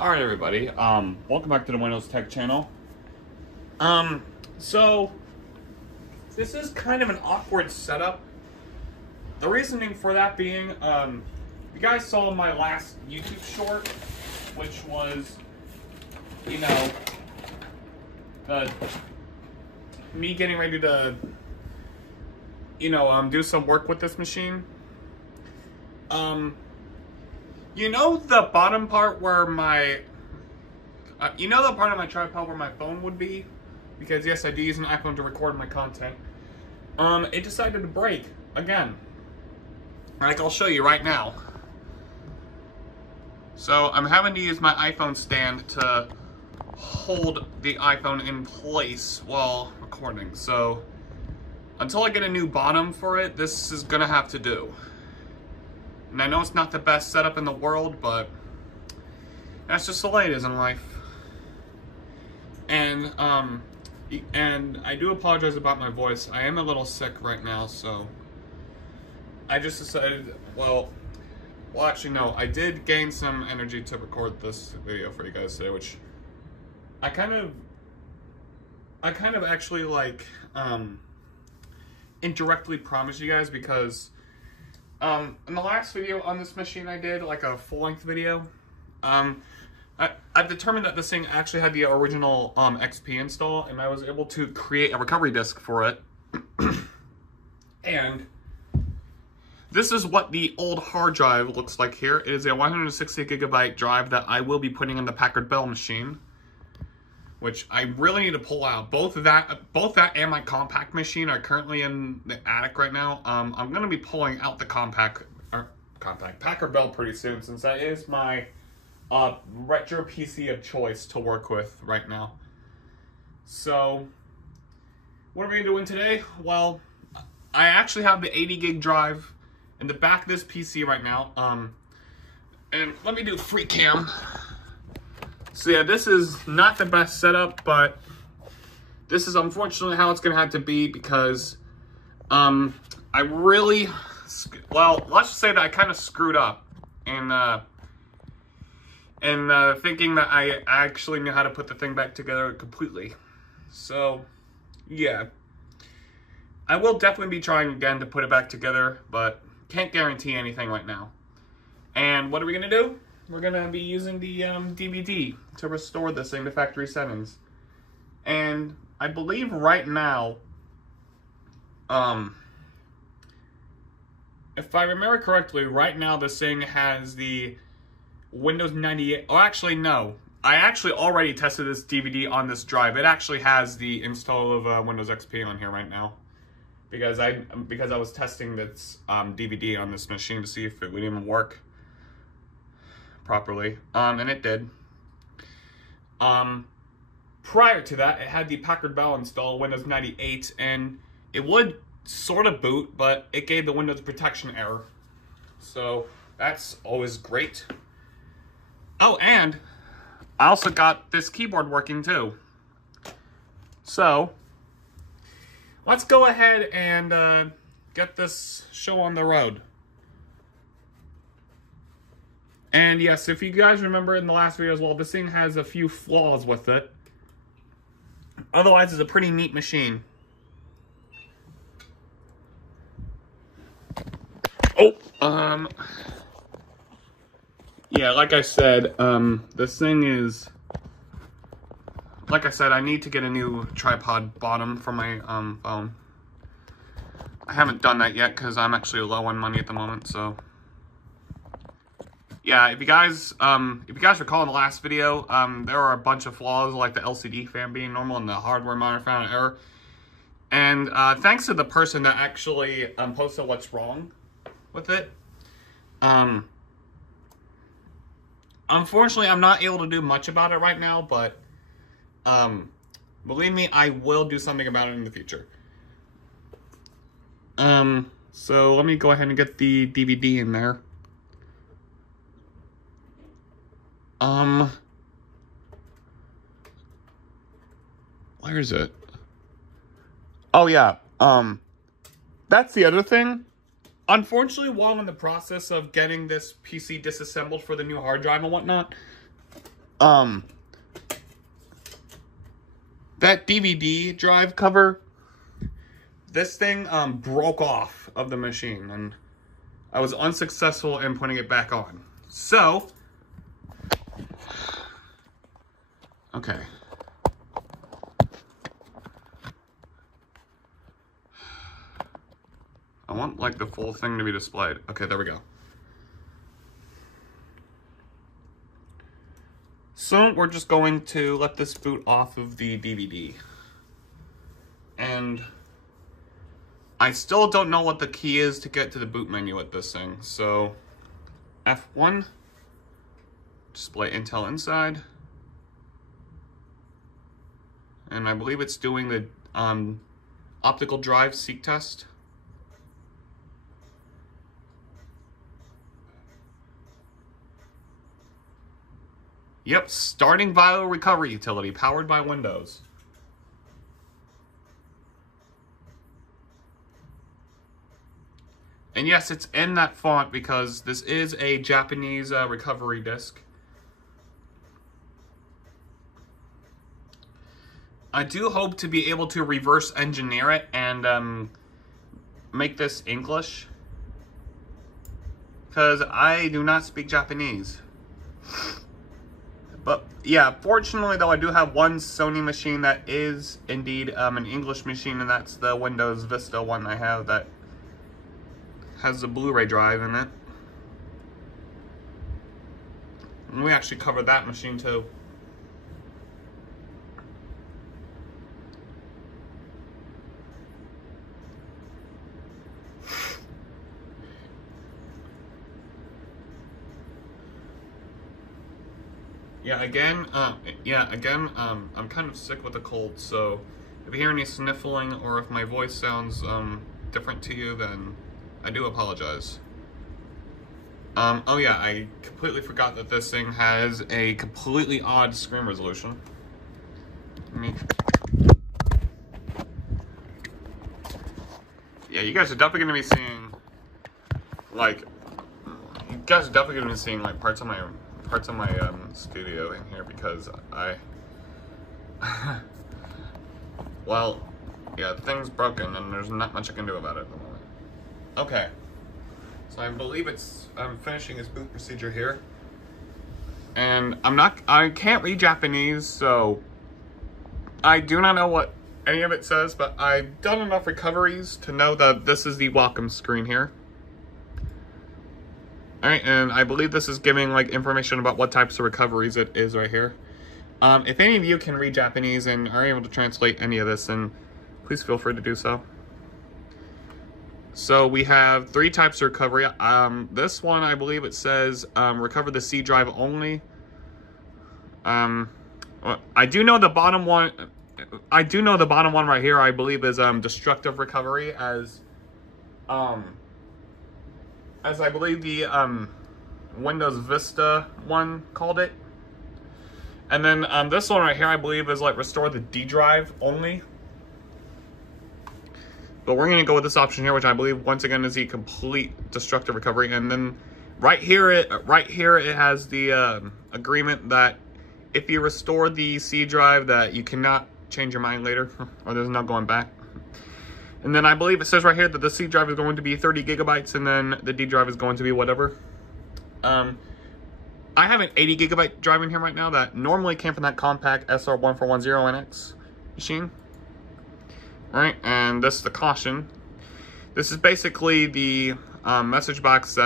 Alright everybody, welcome back to the Windows Tech channel. So this is kind of an awkward setup. The reasoning for that being, you guys saw my last YouTube short, which was, you know, me getting ready to, do some work with this machine. You know the bottom part where my, the part of my tripod where my phone would be? Because yes, I do use an iPhone to record my content. It decided to break again. Like, I'll show you right now. So I'm having to use my iPhone stand to hold the iPhone in place while recording. So until I get a new bottom for it, this is gonna have to do. And I know it's not the best setup in the world, but that's just the way it is in life. And I do apologize about my voice. I am a little sick right now, so I just decided, well, actually no, I did gain some energy to record this video for you guys today, which I kind of actually like indirectly promised you guys, because in the last video on this machine I did, like a full-length video, I've determined that this thing actually had the original XP install, and I was able to create a recovery disk for it. And this is what the old hard drive looks like here. It is a 160 gigabyte drive that I will be putting in the Packard Bell machine, which I really need to pull out. Both that and my compact machine are currently in the attic right now. I'm going to be pulling out the compact Packard Bell pretty soon, since that is my retro PC of choice to work with right now. So what are we doing today? Well, I actually have the 80 gig drive in the back of this PC right now. And let me do free cam. So yeah, this is not the best setup, but this is unfortunately how it's going to have to be, because I really, well, let's just say that I kind of screwed up in thinking that I actually knew how to put the thing back together completely. So yeah, I will definitely be trying again to put it back together, but can't guarantee anything right now. And what are we going to do? We're going to be using the DVD to restore this thing to factory settings. And I believe right now, if I remember correctly, right now this thing has the Windows 98. Oh, actually, no. I actually already tested this DVD on this drive. It actually has the install of Windows XP on here right now. Because I was testing this DVD on this machine to see if it would even work properly, and it did. Prior to that, it had the Packard Bell install, Windows 98, and it would sort of boot, but it gave the Windows protection error. So that's always great. Oh, and I also got this keyboard working too. So let's go ahead and get this show on the road. And yes, if you guys remember in the last video as well, this thing has a few flaws with it. Otherwise, it's a pretty neat machine. Oh, yeah, like I said, this thing is, like I said, I need to get a new tripod bottom for my phone. I haven't done that yet because I'm actually low on money at the moment, so yeah, if you guys recall in the last video, there are a bunch of flaws, like the LCD fan being normal and the hardware monitor found an error. And thanks to the person that actually posted what's wrong with it, unfortunately, I'm not able to do much about it right now, but believe me, I will do something about it in the future. So let me go ahead and get the DVD in there. Where is it? Oh yeah, that's the other thing. Unfortunately, while I'm in the process of getting this PC disassembled for the new hard drive and whatnot, that DVD drive cover, this thing broke off of the machine, and I was unsuccessful in putting it back on. So, okay. I want like the full thing to be displayed. Okay, there we go. So we're just going to let this boot off of the DVD. And I still don't know what the key is to get to the boot menu with this thing. So F1, display Intel inside. And I believe it's doing the optical drive seek test. Yep, starting Vaio recovery utility, powered by Windows. And yes, it's in that font because this is a Japanese recovery disk. I do hope to be able to reverse engineer it and make this English, because I do not speak Japanese. But yeah, fortunately though, I do have one Sony machine that is indeed an English machine, and that's the Windows Vista one I have that has a Blu-ray drive in it. And we actually covered that machine too. I'm kind of sick with a cold, so if you hear any sniffling or if my voice sounds different to you, then I do apologize. Oh yeah, I completely forgot that this thing has a completely odd screen resolution. Yeah, you guys are definitely going to be seeing, like, parts of my studio in here, because well, yeah, the thing's broken and there's not much I can do about it at the moment. Okay, so I believe I'm finishing his boot procedure here, and I can't read Japanese, so I do not know what any of it says, but I've done enough recoveries to know that this is the welcome screen here. Alright, and I believe this is giving like information about what types of recoveries it is right here. If any of you can read Japanese and are able to translate any of this, then please feel free to do so. So we have 3 types of recovery. This one, I believe it says recover the C drive only. I do know the bottom one. I do know the bottom one right here, I believe, is destructive recovery, as I believe the Windows Vista one called it. And then this one right here, I believe, is like restore the D drive only. But we're gonna go with this option here, which I believe once again is the complete destructive recovery. And then right here it has the agreement that if you restore the C drive, that you cannot change your mind later, or there's no going back. And then I believe it says right here that the C drive is going to be 30 gigabytes, and then the D drive is going to be whatever. I have an 80 gigabyte drive in here right now that normally came from that compact SR1410NX machine. Alright, and this is the caution. This is basically the message box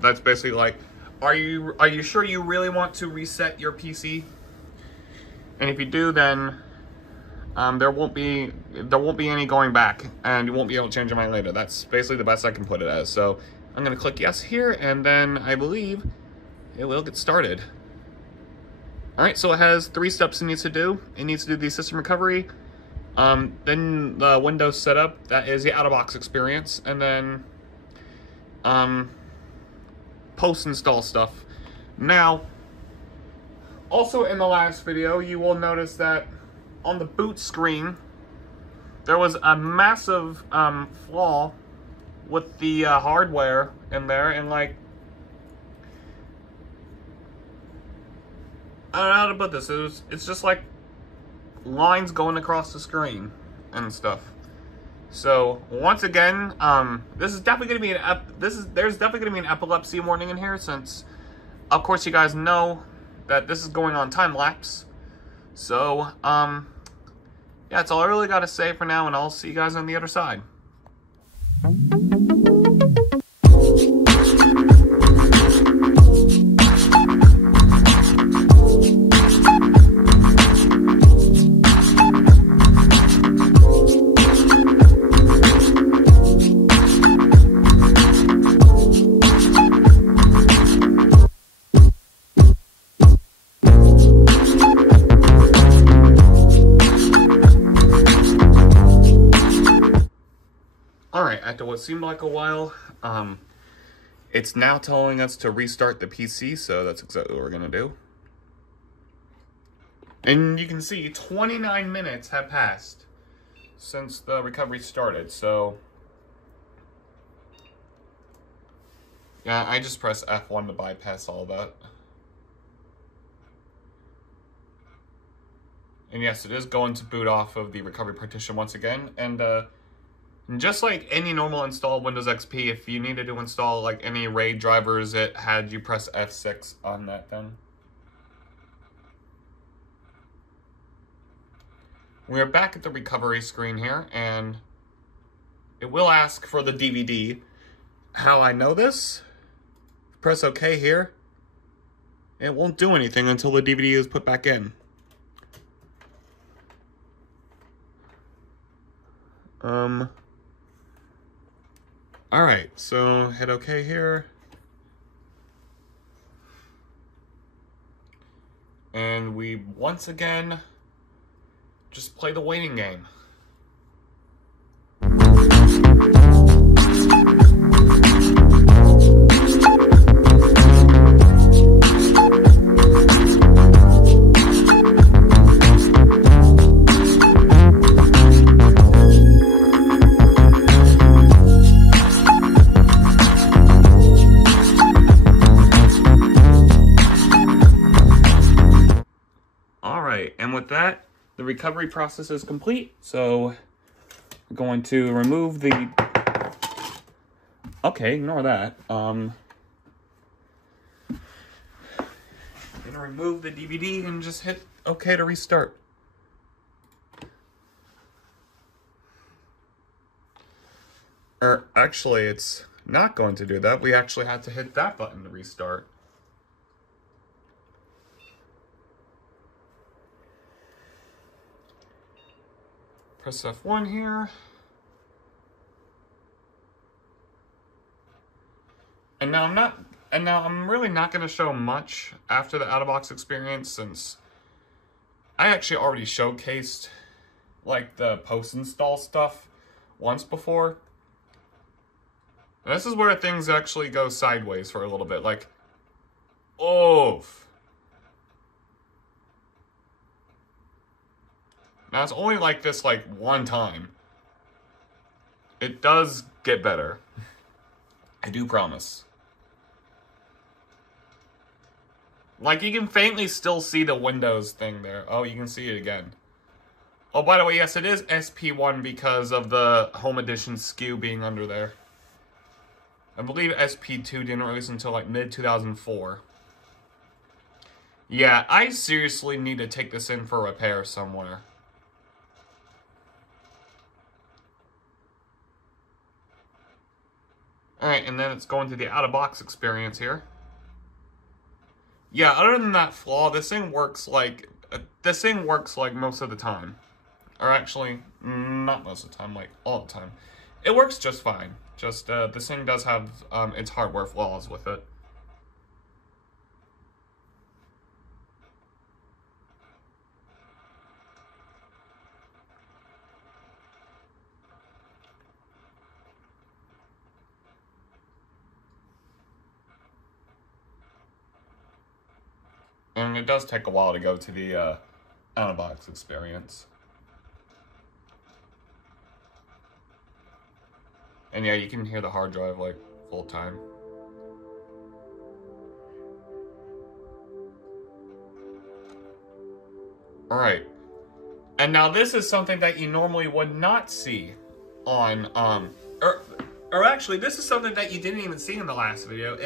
that's basically like, are you sure you really want to reset your PC? And if you do, then there won't be any going back, and you won't be able to change your mind later. That's basically the best I can put it as. So I'm gonna click yes here, and then I believe it will get started. All right, so it has 3 steps it needs to do. It needs to do the system recovery, then the Windows setup, that is the out-of-box experience, and then post-install stuff. Now, also in the last video, you will notice that on the boot screen, there was a massive flaw with the hardware in there, and like, I don't know how to put this. It's just like lines going across the screen and stuff. So once again, this is definitely gonna be there's definitely gonna be an epilepsy warning in here, since of course you guys know that this is going on time lapse. So yeah, that's all I really gotta say for now, and I'll see you guys on the other side. Alright, after what seemed like a while, it's now telling us to restart the PC, so that's exactly what we're gonna do. And you can see 29 minutes have passed since the recovery started, so yeah, I just pressed F1 to bypass all that. And yes, it is going to boot off of the recovery partition once again, and just like any normal install Windows XP, if you needed to install like any RAID drivers, it had you press F6 on that thing. We're back at the recovery screen here, and it will ask for the DVD. How I know this? Press OK here. It won't do anything until the DVD is put back in. Alright, so hit OK here. And we once again just play the waiting game. And with that, the recovery process is complete. So we're going to remove the... Okay, ignore that. I'm gonna remove the DVD and just hit OK to restart. Or actually, it's not going to do that. We actually had to hit that button to restart. Press F1 here. And now I'm really not going to show much after the out-of-box experience, since I actually already showcased like the post-install stuff once before. And this is where things actually go sideways for a little bit, like, oof. Now, it's only like this, like, one time. It does get better. I do promise. Like, you can faintly still see the Windows thing there. Oh, you can see it again. Oh, by the way, yes, it is SP1 because of the Home Edition SKU being under there. I believe SP2 didn't release until, like, mid-2004. Yeah, I seriously need to take this in for repair somewhere. Alright, and then it's going to the out-of-box experience here. Yeah, other than that flaw, this thing works like most of the time. Or actually, not most of the time, like all the time. It works just fine. Just, this thing does have its hardware flaws with it. And it does take a while to go to the out-of-box experience. And yeah, you can hear the hard drive like full time. Alright. And now this is something that you normally would not see on, or actually, this is something that you didn't even see in the last video.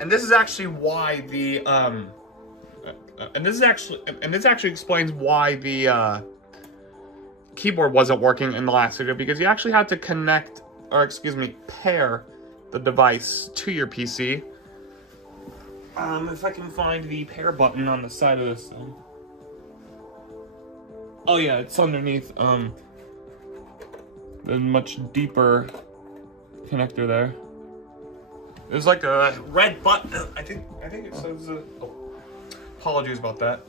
And this is actually why the, and this actually explains why the, keyboard wasn't working in the last video, because you actually had to connect, or excuse me, pair the device to your PC. If I can find the pair button on the side of this thing. Oh yeah, it's underneath, the much deeper connector there. There's like a red button. I think it says, oh, apologies about that.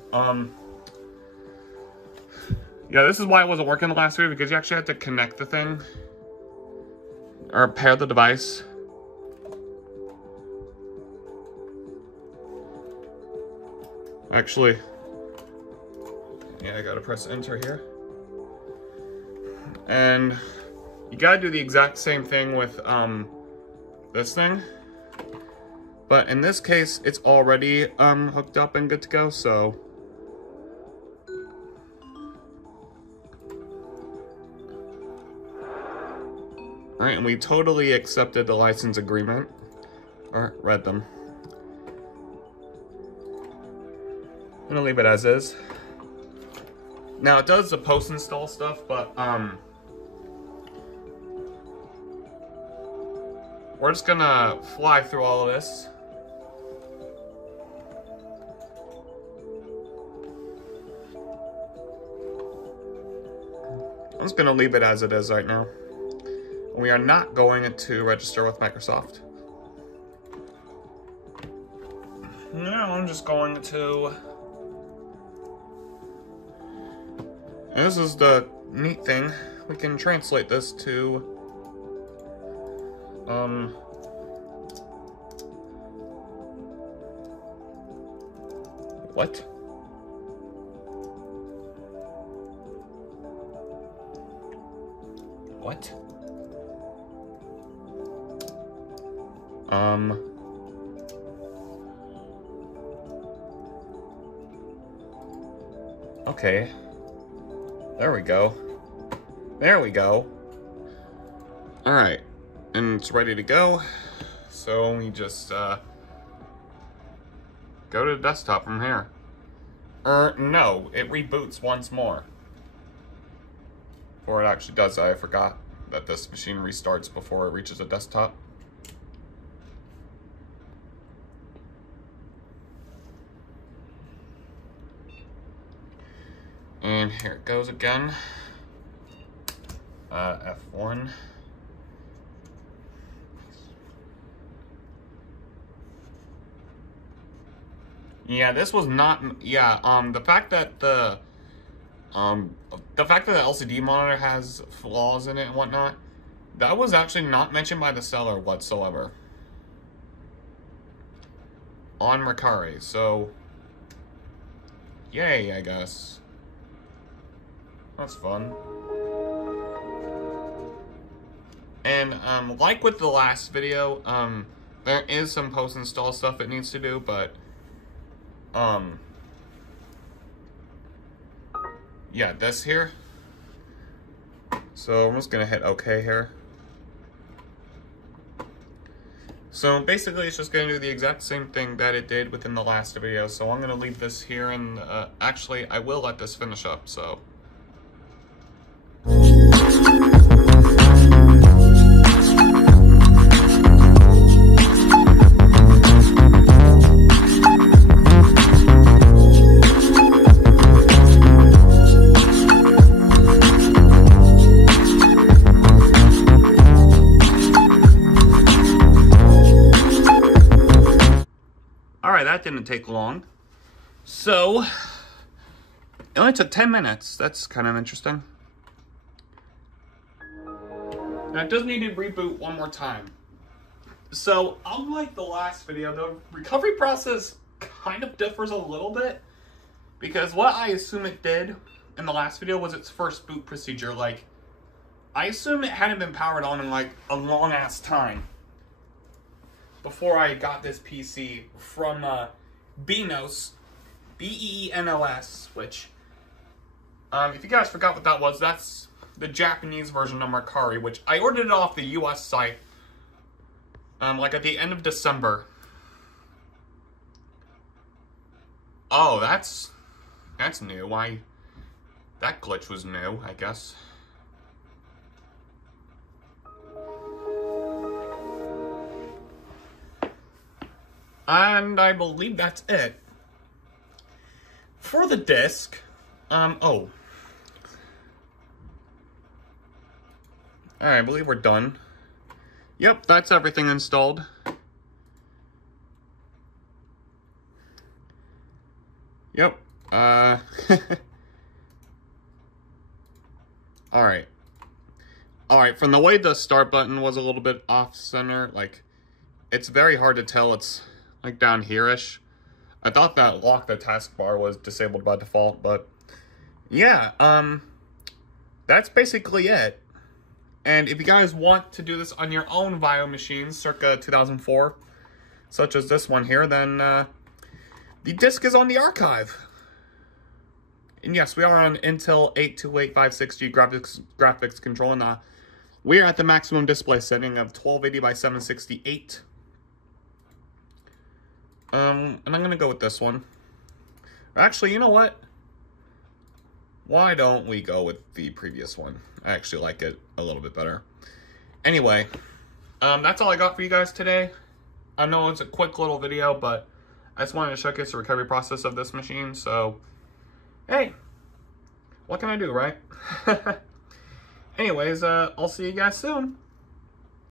Yeah, this is why it wasn't working the last video, because you actually had to connect the thing. Or pair the device. Actually, yeah, I gotta press enter here. And you gotta do the exact same thing with this thing. But in this case, it's already hooked up and good to go, so. Alright, and we totally accepted the license agreement, or read them. I'm gonna leave it as is. Now it does the post-install stuff, but we're just gonna fly through all of this. I'm just gonna leave it as it is right now. We are not going to register with Microsoft. No, I'm just going to... And this is the neat thing. We can translate this to... What? What? Okay. There we go. There we go. Alright. And it's ready to go. So we just, go to the desktop from here. No. It reboots once more. Before it actually does that, I forgot that this machine restarts before it reaches a desktop. And here it goes again. F1. Yeah, this was not, yeah, the fact that the LCD monitor has flaws in it and whatnot, that was actually not mentioned by the seller whatsoever. On Mercari, so, yay, I guess. That's fun. And, like with the last video, there is some post-install stuff it needs to do, but, yeah, this here. So I'm just gonna hit OK here. So basically it's just gonna do the exact same thing that it did within the last video. So I'm gonna leave this here, and, actually I will let this finish up, so. Alright, that didn't take long. So, it only took 10 minutes. That's kind of interesting. Now, it does need to reboot one more time. So, unlike the last video, the recovery process kind of differs a little bit. Because what I assume it did in the last video was its first boot procedure. Like, I assume it hadn't been powered on in like a long-ass time before I got this PC from Benos BEENOS, which, if you guys forgot what that was, that's the Japanese version of Mercari, which I ordered it off the US site, like at the end of December. Oh, that's new. That glitch was new, I guess. And I believe that's it. For the disc, oh. Alright, I believe we're done. Yep, that's everything installed. Yep, Alright. Alright, from the way the start button was a little bit off-center, like, it's very hard to tell it's, like, down here-ish. I thought that lock the taskbar was disabled by default, but, yeah, that's basically it. And if you guys want to do this on your own Vaio machines, circa 2004, such as this one here, then, the disc is on the archive. And yes, we are on Intel 82856G graphics control, and we're at the maximum display setting of 1280 by 768. And I'm gonna go with this one. Actually, you know what? Why don't we go with the previous one? I actually like it a little bit better. Anyway, that's all I got for you guys today. I know it's a quick little video, but I just wanted to showcase the recovery process of this machine, so hey, what can I do, right? Anyways, I'll see you guys soon.